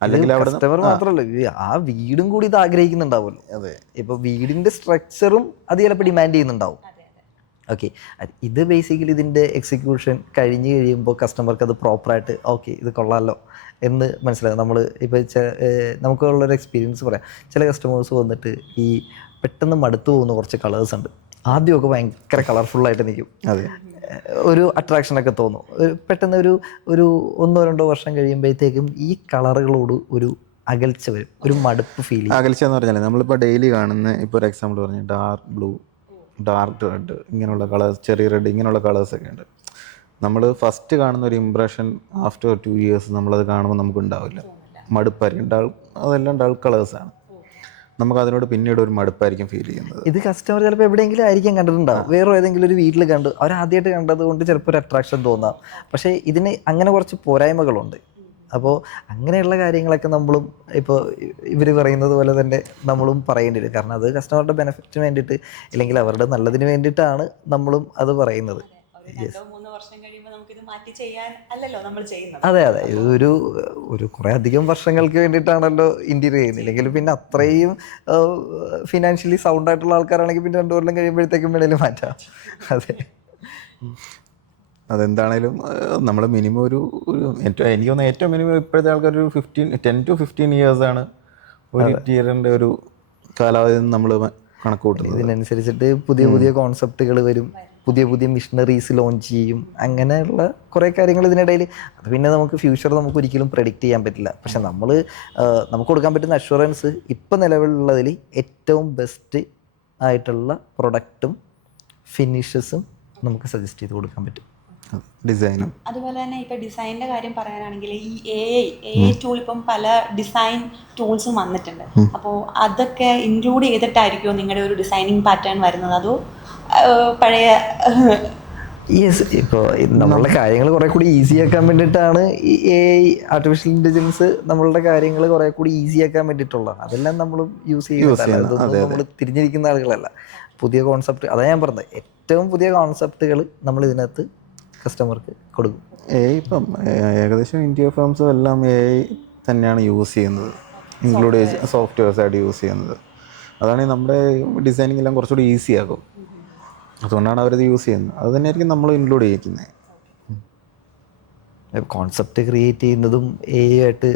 അല്ലെങ്കിൽ കസ്റ്റമർ മാത്രമല്ല, ആ വീടും കൂടി ഇത് ആഗ്രഹിക്കുന്നുണ്ടാവുമല്ലോ. അതെ, ഇപ്പോൾ വീടിൻ്റെ സ്ട്രക്ചറും അത് ചിലപ്പോൾ ഡിമാൻഡ് ചെയ്യുന്നുണ്ടാവും. ഓക്കെ, ഇത് ബേസിക്കലി ഇതിൻ്റെ എക്സിക്യൂഷൻ കഴിഞ്ഞ് കഴിയുമ്പോൾ കസ്റ്റമർക്ക് അത് പ്രോപ്പറായിട്ട് ഓക്കെ ഇത് കൊള്ളാമല്ലോ എന്ന് മനസ്സിലാകും. നമ്മൾ ഇപ്പോൾ നമുക്കുള്ളൊരു എക്സ്പീരിയൻസ് പറയാം. ചില കസ്റ്റമേഴ്സ് വന്നിട്ട് ഈ പെട്ടെന്ന് മടുത്തു പോകുന്ന കുറച്ച് കളേഴ്സ് ഉണ്ട്. ആദ്യമൊക്കെ ഭയങ്കര കളർഫുള്ളായിട്ട് നിൽക്കും, അതെ, ഒരു അട്രാക്ഷനൊക്കെ തോന്നും. പെട്ടെന്ന് ഒരു 1-2 വർഷം കഴിയുമ്പോഴത്തേക്കും ഈ കളറുകളോട് ഒരു അകൽച്ച വരും, ഒരു മടുപ്പ് ഫീൽ ചെയ്യും. അകൽച്ച എന്ന് പറഞ്ഞാൽ നമ്മളിപ്പോൾ ഡെയിലി കാണുന്ന, ഇപ്പോൾ ഒരു എക്സാമ്പിൾ പറഞ്ഞു, ഡാർക്ക് ബ്ലൂ, ഡാർക്ക് റെഡ്, ഇങ്ങനെയുള്ള കളേഴ്സ്, ചെറിയ റെഡ്, ഇങ്ങനെയുള്ള കളേഴ്സൊക്കെ ഉണ്ട്. നമ്മൾ ഫസ്റ്റ് കാണുന്ന ഒരു ഇംപ്രഷൻ ആഫ്റ്റർ 2 years നമ്മളത് കാണുമ്പോൾ നമുക്ക് ഉണ്ടാവില്ല, മടുപ്പായിരിക്കും. അതെല്ലാം ഡൾ കളേഴ്സാണ്. നമുക്ക് അതിനോട് പിന്നീട് ഒരു മടുപ്പായിരിക്കും ഫീൽ ചെയ്യുന്നത്. ഇത് കസ്റ്റമർ ചിലപ്പോൾ എവിടെയെങ്കിലും ആയിരിക്കും കണ്ടിട്ടുണ്ടാവും, വേറെ ഏതെങ്കിലും ഒരു വീട്ടിൽ കണ്ടു, അവർ ആദ്യമായിട്ട് കണ്ടത് കൊണ്ട് ചിലപ്പോൾ ഒരു അട്രാക്ഷൻ തോന്നാം. പക്ഷേ ഇതിന് അങ്ങനെ കുറച്ച് പോരായ്മകളുണ്ട്. അപ്പോൾ അങ്ങനെയുള്ള കാര്യങ്ങളൊക്കെ നമ്മളും ഇപ്പോൾ ഇവർ പറയുന്നത് പോലെ തന്നെ നമ്മളും പറയേണ്ടി വരും. കാരണം അത് കസ്റ്റമറുടെ ബെനിഫിറ്റിന് വേണ്ടിയിട്ട്, ഇല്ലെങ്കിൽ അവരുടെ നല്ലതിന് വേണ്ടിയിട്ടാണ് നമ്മളും അത് പറയുന്നത്. അതെ, ഇതൊരു കുറേ അധികം വർഷങ്ങൾക്ക് വേണ്ടിയിട്ടാണല്ലോ ഇൻറ്റീരിയർ ചെയ്യുന്നത്. ഇല്ലെങ്കിൽ പിന്നെ അത്രയും ഫിനാൻഷ്യലി സൗണ്ട് ആയിട്ടുള്ള ആൾക്കാരാണെങ്കിൽ പിന്നെ 2 കൊല്ലം കഴിയുമ്പോഴത്തേക്കും വേണേലും മാറ്റാം. അതെ, അതെന്താണേലും നമ്മൾ മിനിമം ഒരു എനിക്ക് തോന്നുന്നു ഏറ്റവും മിനിമം ഇപ്പോഴത്തെ ആൾക്കാർ ഒരു 10 to 15 years ആണ് ഒരു ഇൻറ്റീരിയറിൻ്റെ ഒരു കാലാവധി നമ്മൾ കണക്ക് കൂട്ടുന്നത്. ഇതിനനുസരിച്ചിട്ട് പുതിയ കോൺസെപ്റ്റുകൾ വരും, പുതിയ മിഷനറീസ് ലോഞ്ച് ചെയ്യും. അങ്ങനെയുള്ള കുറേ കാര്യങ്ങൾ ഇതിനിടയിൽ. അത് പിന്നെ നമുക്ക് ഫ്യൂച്ചർ നമുക്ക് ഒരിക്കലും പ്രെഡിക്റ്റ് ചെയ്യാൻ പറ്റില്ല. പക്ഷെ നമുക്ക് കൊടുക്കാൻ പറ്റുന്ന അഷുറൻസ് ഇപ്പം നിലവിലുള്ളതിൽ ഏറ്റവും ബെസ്റ്റ് ആയിട്ടുള്ള പ്രൊഡക്റ്റും ഫിനിഷസും നമുക്ക് സജസ്റ്റ് ചെയ്ത് കൊടുക്കാൻ പറ്റും. ഡിസൈനും അതുപോലെ തന്നെ ഇപ്പോൾ ഡിസൈനിൻ്റെ കാര്യം പറയാനാണെങ്കിൽ ഈ AI ടൂൾ ഇപ്പം പല ഡിസൈൻ ടൂൾസും വന്നിട്ടുണ്ട്. അപ്പോൾ അതൊക്കെ ഇൻക്ലൂഡ് ചെയ്തിട്ടായിരിക്കുമോ നിങ്ങളുടെ ഒരു ഡിസൈനിങ് പാറ്റേൺ വരുന്നത്, അതോ പഴയ? യെസ്, ഇപ്പോൾ നമ്മളുടെ കാര്യങ്ങൾ കുറേ കൂടി ഈസി ആക്കാൻ വേണ്ടിയിട്ടാണ് ഈ AI ആർട്ടിഫിഷ്യൽ ഇൻ്റലിജൻസ് നമ്മളുടെ കാര്യങ്ങൾ കുറേ കൂടി ഈസി ആക്കാൻ വേണ്ടിയിട്ടുള്ളതാണ്. അതെല്ലാം നമ്മളും യൂസ് ചെയ്യുന്നതല്ല, അതൊന്നും നമ്മൾ തിരിഞ്ഞിരിക്കുന്ന ആളുകളല്ല. പുതിയ കോൺസെപ്റ്റ്, അതാണ് ഞാൻ പറഞ്ഞത്, ഏറ്റവും പുതിയ കോൺസെപ്റ്റുകൾ നമ്മൾ ഇതിനകത്ത് കസ്റ്റമർക്ക് കൊടുക്കും. ഇപ്പം ഏകദേശം ഇന്ത്യൻ ഫേംസും എല്ലാം AI തന്നെയാണ് യൂസ് ചെയ്യുന്നത്, ഇൻക്ലൂഡ് സോഫ്റ്റ്വെയർസ് ആയിട്ട് യൂസ് ചെയ്യുന്നത്. അതാണെങ്കിൽ നമ്മുടെ ഡിസൈനിങ് എല്ലാം കുറച്ചുകൂടി ഈസി ആകും. അതുകൊണ്ടാണ് അവരത് യൂസ് ചെയ്യുന്നത്. അത് തന്നെയായിരിക്കും നമ്മൾ ഇൻക്ലൂഡ് ചെയ്യിക്കുന്നത്. കോൺസെപ്റ്റ് ക്രിയേറ്റ് ചെയ്യുന്നതും AI ആയിട്ട്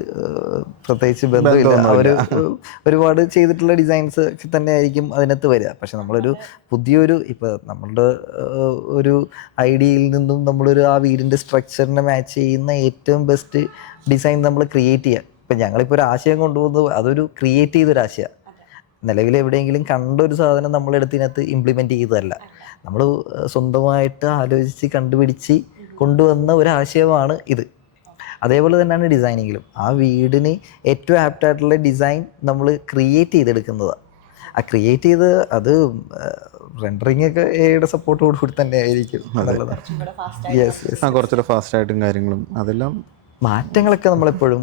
പ്രത്യേകിച്ച് ബന്ധമില്ല. അവർ ഒരുപാട് ചെയ്തിട്ടുള്ള ഡിസൈൻസ് ഒക്കെ തന്നെ ആയിരിക്കും അതിനകത്ത് വരിക. പക്ഷെ നമ്മളൊരു പുതിയൊരു ഇപ്പോൾ നമ്മളുടെ ഒരു ഐഡിയയിൽ നിന്നും നമ്മളൊരു ആ വീടിൻ്റെ സ്ട്രക്ചറിനെ മാച്ച് ചെയ്യുന്ന ഏറ്റവും ബെസ്റ്റ് ഡിസൈൻ നമ്മൾ ക്രിയേറ്റ് ചെയ്യുക. ഇപ്പം ഞങ്ങളിപ്പോൾ ഒരു ആശയം കൊണ്ടുപോകുന്നത് അതൊരു ക്രിയേറ്റ് ചെയ്തൊരാശയമാണ്. നിലവിൽ എവിടെയെങ്കിലും കണ്ട ഒരു സാധനം നമ്മളെടുത്തിനകത്ത് ഇംപ്ലിമെൻറ്റ് ചെയ്തതല്ല. നമ്മൾ സ്വന്തമായിട്ട് ആലോചിച്ച് കണ്ടുപിടിച്ച് കൊണ്ടുവന്ന ഒരാശയമാണ് ഇത്. അതേപോലെ തന്നെയാണ് ഡിസൈനിങ്ങിലും. ആ വീടിന് ഏറ്റവും ആപ്റ്റായിട്ടുള്ള ഡിസൈൻ നമ്മൾ ക്രിയേറ്റ് ചെയ്തെടുക്കുന്നതാണ്. ആ ക്രിയേറ്റ് ചെയ്ത് അത് റെൻഡറിങ് ഒക്കെ എയുടെ സപ്പോർട്ടോട് കൂടി തന്നെ ആയിരിക്കും. കുറച്ചുകൂടെ ഫാസ്റ്റായിട്ടും കാര്യങ്ങളും അതെല്ലാം മാറ്റങ്ങളൊക്കെ നമ്മളെപ്പോഴും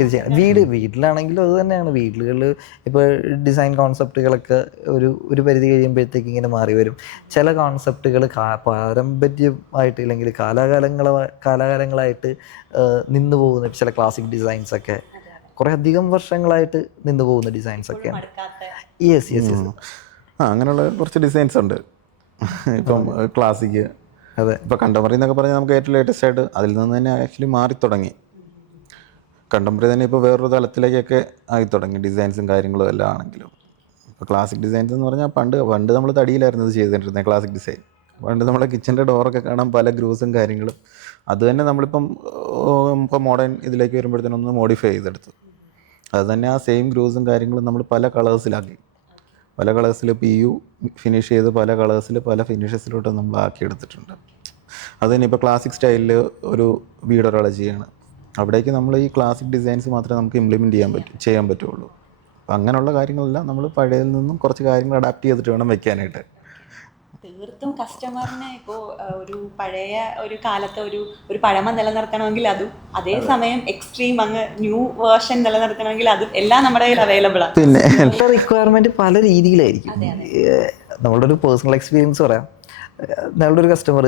ഇത് ചെയ്യണം. വീട്ടിലാണെങ്കിലും അത് തന്നെയാണ്. വീടുകളിൽ ഇപ്പോൾ ഡിസൈൻ കോൺസെപ്റ്റുകളൊക്കെ ഒരു പരിധി കഴിയുമ്പോഴത്തേക്ക് ഇങ്ങനെ മാറി വരും. ചില കോൺസെപ്റ്റുകൾ പാരമ്പര്യമായിട്ട് അല്ലെങ്കിൽ കാലാകാലങ്ങളായിട്ട് നിന്ന് പോകുന്ന ചില ക്ലാസിക് ഡിസൈൻസൊക്കെ കുറേ അധികം വർഷങ്ങളായിട്ട് നിന്ന് പോകുന്ന ഡിസൈൻസൊക്കെയാണ്. യെസ് അങ്ങനെയുള്ള കുറച്ച് ഡിസൈൻസ് ഉണ്ട്. ഇപ്പം ക്ലാസിക്, അതെ, ഇപ്പോൾ കണ്ടംപററി എന്നൊക്കെ പറഞ്ഞാൽ നമുക്ക് ഏറ്റവും ലേറ്റസ്റ്റ് ആയിട്ട് അതിൽ നിന്ന് തന്നെ ആക്ച്വലി മാറി തുടങ്ങി. കണ്ടംപററി തന്നെ ഇപ്പോൾ വേറൊരു തലത്തിലേക്കൊക്കെ ആയി തുടങ്ങി ഡിസൈൻസും കാര്യങ്ങളും എല്ലാം ആണെങ്കിലും. ഇപ്പോൾ ക്ലാസിക് ഡിസൈൻസ് എന്ന് പറഞ്ഞാൽ പണ്ട് നമ്മൾ തടിയിലായിരുന്നു ഇത് ചെയ്തിട്ടുണ്ടായിരുന്നത്. ക്ലാസിക് ഡിസൈൻ പണ്ട് നമ്മളെ കിച്ചൻ്റെ ഡോറൊക്കെ കാണാൻ പല ഗ്രൂസും കാര്യങ്ങളും. അത് തന്നെ നമ്മളിപ്പം ഇപ്പോൾ മോഡേൺ ഇതിലേക്ക് വരുമ്പോഴത്തേനും ഒന്ന് മോഡിഫൈ ചെയ്തെടുത്തു. അത് തന്നെ ആ സെയിം ഗ്രൂസും കാര്യങ്ങളും നമ്മൾ പല കളേഴ്സിലാക്കി. പല കളേഴ്സിൽ PU ഫിനിഷ് ചെയ്ത് പല കളേഴ്സിൽ പല ഫിനിഷസിലോട്ട് നമ്മൾ ആക്കിയെടുത്തിട്ടുണ്ട്. അത് തന്നെ ഇപ്പോൾ ക്ലാസിക് സ്റ്റൈലിൽ ഒരു വീട് ഒരാൾ ചെയ്യാണ്, അവിടേക്ക് നമ്മൾ ഈ ക്ലാസിക് ഡിസൈൻസ് മാത്രമേ നമുക്ക് ഇംപ്ലിമെൻറ്റ് ചെയ്യാൻ പറ്റുള്ളൂ. അപ്പം അങ്ങനെയുള്ള കാര്യങ്ങളെല്ലാം നമ്മൾ പഴയതിൽ നിന്നും കുറച്ച് കാര്യങ്ങൾ അഡാപ്റ്റ് ചെയ്തിട്ട് വേണം വെക്കാനായിട്ട്. തീർത്തും കസ്റ്റമറിന് ഇപ്പോൾ ഒരു പഴയ ഒരു കാലത്തെ ഒരു പഴമ നിലനിർത്തണമെങ്കിൽ അതും, അതേസമയം എക്സ്ട്രീം അങ്ങ് ന്യൂ വേർഷൻ നിലനിർത്തണമെങ്കിൽ അതും എല്ലാം നമ്മുടെ കയ്യിൽ അവൈലബിൾ ആണ്. പിന്നെ റിക്വയർമെന്റ് പല രീതിയിലായിരിക്കും. നമ്മളുടെ ഒരു പേഴ്സണൽ എക്സ്പീരിയൻസ് പറയാം. ഞങ്ങളുടെ ഒരു കസ്റ്റമർ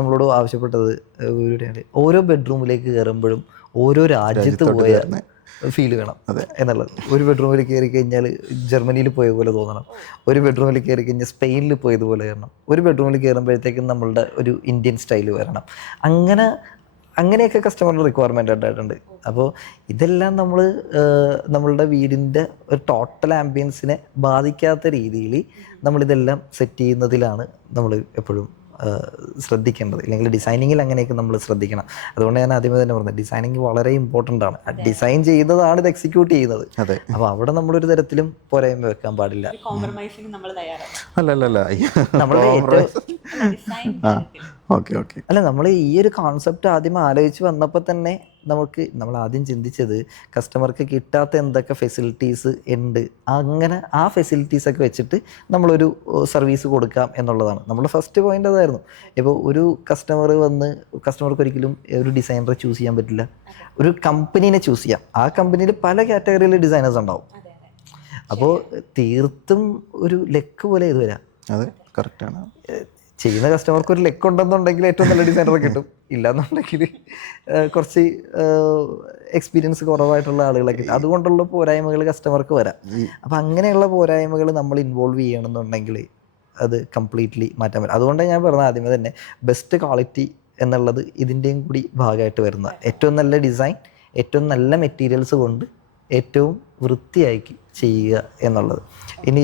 നമ്മളോട് ആവശ്യപ്പെട്ടത് ഓരോ ബെഡ്റൂമിലേക്ക് കയറുമ്പോഴും ഓരോ രാജ്യത്ത് പോയ ഫീൽ വേണം എന്നുള്ളത്. ഒരു ബെഡ്റൂമിൽ കയറി കഴിഞ്ഞാൽ ജർമ്മനിയിൽ പോയ പോലെ തോന്നണം. ഒരു ബെഡ്റൂമിൽ കയറി കഴിഞ്ഞാൽ സ്പെയിനിൽ പോയതുപോലെ വരണം. ഒരു ബെഡ്റൂമിൽ കയറുമ്പോഴത്തേക്കും നമ്മളുടെ ഒരു ഇന്ത്യൻ സ്റ്റൈൽ വരണം. അങ്ങനെയൊക്കെ കസ്റ്റമറിൻ്റെ റിക്വയർമെൻ്റ് ഉണ്ടായിട്ടുണ്ട്. അപ്പോൾ ഇതെല്ലാം നമ്മളുടെ വീടിൻ്റെ ഒരു ടോട്ടൽ ആംബിയൻസിനെ ബാധിക്കാത്ത രീതിയിൽ നമ്മളിതെല്ലാം സെറ്റ് ചെയ്യുന്നതിലാണ് നമ്മൾ എപ്പോഴും ശ്രദ്ധിക്കേണ്ടത്. ഇല്ലെങ്കിൽ ഡിസൈനിങ്ങിൽ അങ്ങനെയൊക്കെ നമ്മൾ ശ്രദ്ധിക്കണം. അതുകൊണ്ട് ഞാൻ ആദ്യമേ തന്നെ പറഞ്ഞത് ഡിസൈനിങ് വളരെ ഇമ്പോർട്ടൻ്റ് ആണ്. ഡിസൈൻ ചെയ്യുന്നതാണ് ഇത് എക്സിക്യൂട്ട് ചെയ്യുന്നത്. അപ്പോൾ അവിടെ നമ്മളൊരു തരത്തിലും പോരായ്മ വെക്കാൻ പാടില്ല. നമ്മൾ ഈ ഒരു കോൺസെപ്റ്റ് ആദ്യം ആലോചിച്ച് വന്നപ്പോൾ തന്നെ നമ്മൾ ആദ്യം ചിന്തിച്ചത് കസ്റ്റമർക്ക് കിട്ടാത്ത എന്തൊക്കെ ഫെസിലിറ്റീസ് ഉണ്ട്, അങ്ങനെ ആ ഫെസിലിറ്റീസൊക്കെ വെച്ചിട്ട് നമ്മളൊരു സർവീസ് കൊടുക്കാം എന്നുള്ളതാണ്. നമ്മുടെ ഫസ്റ്റ് പോയിന്റ് അതായിരുന്നു. ഇപ്പോൾ ഒരു കസ്റ്റമർക്ക് ഒരിക്കലും ഒരു ഡിസൈനറെ ചൂസ് ചെയ്യാൻ പറ്റില്ല, ഒരു കമ്പനീനെ ചൂസ് ചെയ്യാം. ആ കമ്പനിയിൽ പല കാറ്റഗറിയിൽ ഡിസൈനേഴ്സ് ഉണ്ടാവും. അപ്പോൾ തീർത്തും ഒരു ലെക്ക് പോലെ ഇത് വരാം. അതെ, കറക്റ്റാണ്. ചെയ്യുന്ന കസ്റ്റമർക്ക് ഒരു ലെക്ക് ഉണ്ടെന്നുണ്ടെങ്കിൽ ഏറ്റവും നല്ല ഡിസൈനറെ കിട്ടും. ഇല്ലാന്നുണ്ടെങ്കിൽ കുറച്ച് എക്സ്പീരിയൻസ് കുറവായിട്ടുള്ള ആളുകളെ കിട്ടും. അതുകൊണ്ടുള്ള പോരായ്മകൾ കസ്റ്റമർക്ക് വരാം. അപ്പം അങ്ങനെയുള്ള പോരായ്മകൾ നമ്മൾ ഇൻവോൾവ് ചെയ്യണമെന്നുണ്ടെങ്കിൽ അത് കംപ്ലീറ്റ്ലി മാറ്റാൻ പറ്റും. അതുകൊണ്ടാണ് ഞാൻ പറഞ്ഞത് ആദ്യമേ തന്നെ ബെസ്റ്റ് ക്വാളിറ്റി എന്നുള്ളത് ഇതിൻ്റെയും കൂടി ഭാഗമായിട്ട് വരുന്ന ഏറ്റവും നല്ല ഡിസൈൻ, ഏറ്റവും നല്ല മെറ്റീരിയൽസ് കൊണ്ട് ഏറ്റവും വൃത്തിയാക്കി ചെയ്യുക എന്നുള്ളത്. ഇനി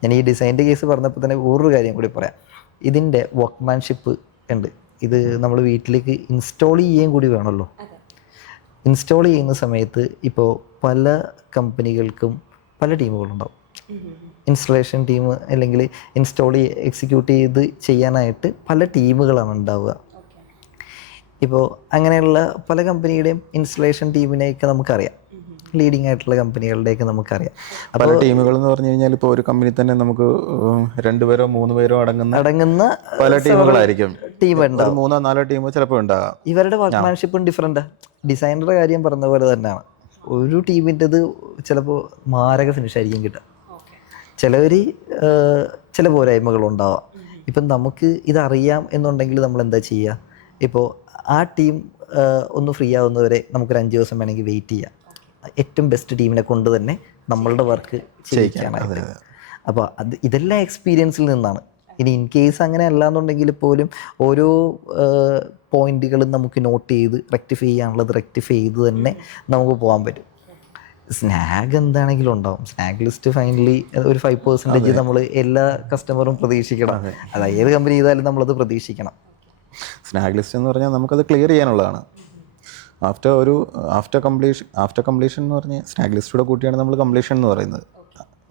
ഞാൻ ഈ ഡിസൈൻ്റെ കേസ് പറഞ്ഞപ്പോൾ തന്നെ വേറൊരു കാര്യം കൂടി പറയാം. ഇതിൻ്റെ വർക്ക്മാൻഷിപ്പ് ഉണ്ട്. ഇത് നമ്മൾ വീട്ടിലേക്ക് ഇൻസ്റ്റാൾ ചെയ്യുകയും കൂടി വേണമല്ലോ. ഇൻസ്റ്റാൾ ചെയ്യുന്ന സമയത്ത് ഇപ്പോൾ പല കമ്പനികൾക്കും പല ടീമുകളുണ്ടാവും. ഇൻസ്റ്റലേഷൻ ടീം അല്ലെങ്കിൽ എക്സിക്യൂട്ട് ചെയ്ത് ചെയ്യാനായിട്ട് പല ടീമുകളാണ് ഉണ്ടാവുക. ഇപ്പോൾ അങ്ങനെയുള്ള പല കമ്പനിയുടെയും ഇൻസ്റ്റലേഷൻ ടീമിനെയൊക്കെ നമുക്കറിയാം. ലീഡിങ് ആയിട്ടുള്ള കമ്പനികളുടെയൊക്കെ നമുക്കറിയാം. പല ടീമുകൾ എന്ന് പറഞ്ഞു കഴിഞ്ഞാൽ ഇപ്പോൾ ഒരു കമ്പനി തന്നെ നമുക്ക് 2 പേരോ 3 പേരോ അടങ്ങുന്ന പല ടീമുകളായിരിക്കും. ടീം ഉണ്ടാവും, 3-4 ടീം ചിലപ്പോൾ ഉണ്ടാകാം. ഇവരുടെ വർക്ക്മാൻഷിപ്പും ഡിഫറെൻ്റാണ്. ഡിസൈനറുടെ കാര്യം പറഞ്ഞ പോലെ തന്നെയാണ്. ഒരു ടീമിൻ്റെത് ചിലപ്പോൾ മാരക ഫിനിഷ് ആയിരിക്കും കിട്ടുക. ചിലവർ ചില പോരായ്മകളുണ്ടാവാം. ഇപ്പം നമുക്ക് ഇതറിയാം എന്നുണ്ടെങ്കിൽ നമ്മൾ എന്താ ചെയ്യുക? ഇപ്പോൾ ആ ടീം ഒന്ന് ഫ്രീ ആവുന്നവരെ നമുക്കൊരു 5 ദിവസം വേണമെങ്കിൽ വെയിറ്റ് ചെയ്യാം. ഏറ്റവും ബെസ്റ്റ് ടീമിനെ കൊണ്ട് തന്നെ നമ്മളുടെ വർക്ക് ചെയ്യിക്കാനായിട്ട്. അപ്പോൾ ഇതെല്ലാം എക്സ്പീരിയൻസിൽ നിന്നാണ്. ഇനി ഇൻ കേസ് അങ്ങനെ അല്ലാന്നുണ്ടെങ്കിൽ പോലും ഓരോ പോയിന്റുകളും നമുക്ക് നോട്ട് ചെയ്ത് റെക്ടിഫൈ ചെയ്യാനുള്ളത് റെക്ടിഫൈ ചെയ്ത് തന്നെ നമുക്ക് പോകാൻ പറ്റും. സ്നാഗ് എന്താണെങ്കിലും ഉണ്ടാവും. സ്നാഗ് ലിസ്റ്റ് ഫൈനലി ഒരു 5% നമ്മൾ എല്ലാ കസ്റ്റമറും പ്രതീക്ഷിക്കണം. അത് ഏത് കമ്പനി ചെയ്താലും നമ്മളത് പ്രതീക്ഷിക്കണം. സ്നാഗ് ലിസ്റ്റ് എന്ന് പറഞ്ഞാൽ നമുക്കത് ക്ലിയർ ചെയ്യാനുള്ളതാണ്. ആഫ്റ്റർ കംപ്ലീഷൻ എന്ന് പറഞ്ഞാൽ സ്നാഗ് ലിസ്റ്റൂടെ കൂട്ടിയാണ് നമ്മൾ കംപ്ലീഷൻ എന്ന് പറയുന്നത്.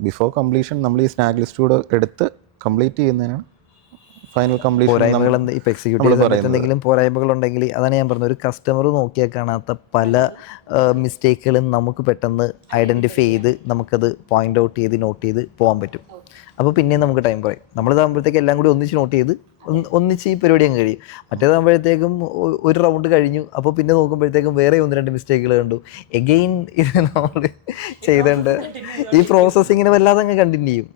ബിഫോർ കംപ്ലീഷൻ നമ്മൾ ഈ സ്നാഗ് ലിസ്റ്റൂടെ എടുത്ത് കംപ്ലീറ്റ് ചെയ്യുന്നതിനാണ് ഫൈനൽ കംപ്ലീഷൻ. പോരായ്മകൾ ഇപ്പോൾ എക്സിക്യൂട്ടീവ് എന്തെങ്കിലും പോരായ്മകൾ ഉണ്ടെങ്കിൽ അതാണ് ഞാൻ പറഞ്ഞത്, ഒരു കസ്റ്റമർ നോക്കിയാൽ കാണാത്ത പല മിസ്റ്റേക്കുകളും നമുക്ക് പെട്ടെന്ന് ഐഡൻറ്റിഫൈ ചെയ്ത് നമുക്കത് പോയിന്റ് ഔട്ട് ചെയ്ത് നോട്ട് ചെയ്ത് പോകാൻ പറ്റും. അപ്പോൾ പിന്നെ നമുക്ക് ടൈം കുറയും. നമ്മളിതാകുമ്പോഴത്തേക്ക് എല്ലാം കൂടി ഒന്നിച്ച് നോട്ട് ചെയ്ത് ഒന്നിച്ച് ഈ പരിപാടി അങ്ങ് കഴിയും. മറ്റേതാകുമ്പോഴത്തേക്കും ഒരു റൗണ്ട് കഴിഞ്ഞു, അപ്പോൾ പിന്നെ നോക്കുമ്പോഴത്തേക്കും വേറെ 1-2 മിസ്റ്റേക്കുകൾ കണ്ടു, എഗെയിൻ ഇത് നമ്മൾ ചെയ്തേണ്ട ഈ പ്രോസസ്സിങ്ങിനെ വല്ലാതെ അങ്ങ് കണ്ടിന്യൂ ചെയ്യും.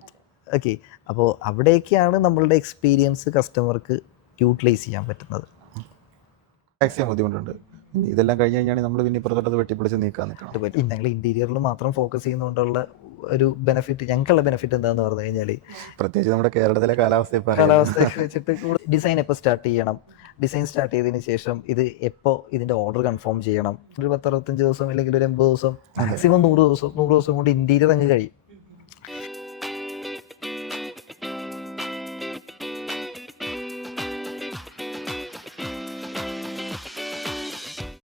ഓക്കെ, അപ്പോൾ അവിടേക്കാണ് നമ്മളുടെ എക്സ്പീരിയൻസ് കസ്റ്റമർക്ക് യൂട്ടിലൈസ് ചെയ്യാൻ പറ്റുന്നത്. മാക്സിമം ബുദ്ധിമുട്ടുണ്ട്. ഇതെല്ലാം കഴിഞ്ഞ് കഴിഞ്ഞാൽ നമ്മൾ പിന്നെ ഇപ്പുറത്തോട്ട് വെട്ടിപ്പൊളിച്ച് നീക്കാൻ നിൽക്കണം. പറ്റും. ഞങ്ങൾ ഇന്റീരിയറിൽ മാത്രം ഫോക്കസ് ചെയ്യുന്നതുകൊണ്ടുള്ള ഒരു ബെനിഫിറ്റ്, ഞങ്ങൾക്കുള്ള ബെനിഫിറ്റ് എന്താണെന്ന് പറഞ്ഞു കഴിഞ്ഞാൽ, പ്രത്യേകിച്ച് നമ്മുടെ കേരളത്തിലെ കാലാവസ്ഥ വെച്ചിട്ട് ഡിസൈൻ എപ്പോൾ സ്റ്റാർട്ട് ചെയ്യണം, ഡിസൈൻ സ്റ്റാർട്ട് ചെയ്തതിന് ശേഷം ഇത് എപ്പോൾ ഇതിൻ്റെ ഓർഡർ കൺഫേം ചെയ്യണം. ഒരു 10-65 ദിവസം അല്ലെങ്കിൽ ഒരു 80 ദിവസം, മാക്സിമം 100 ദിവസം കൊണ്ട് ഇന്റീരിയർ അങ്ങ് കഴിയും.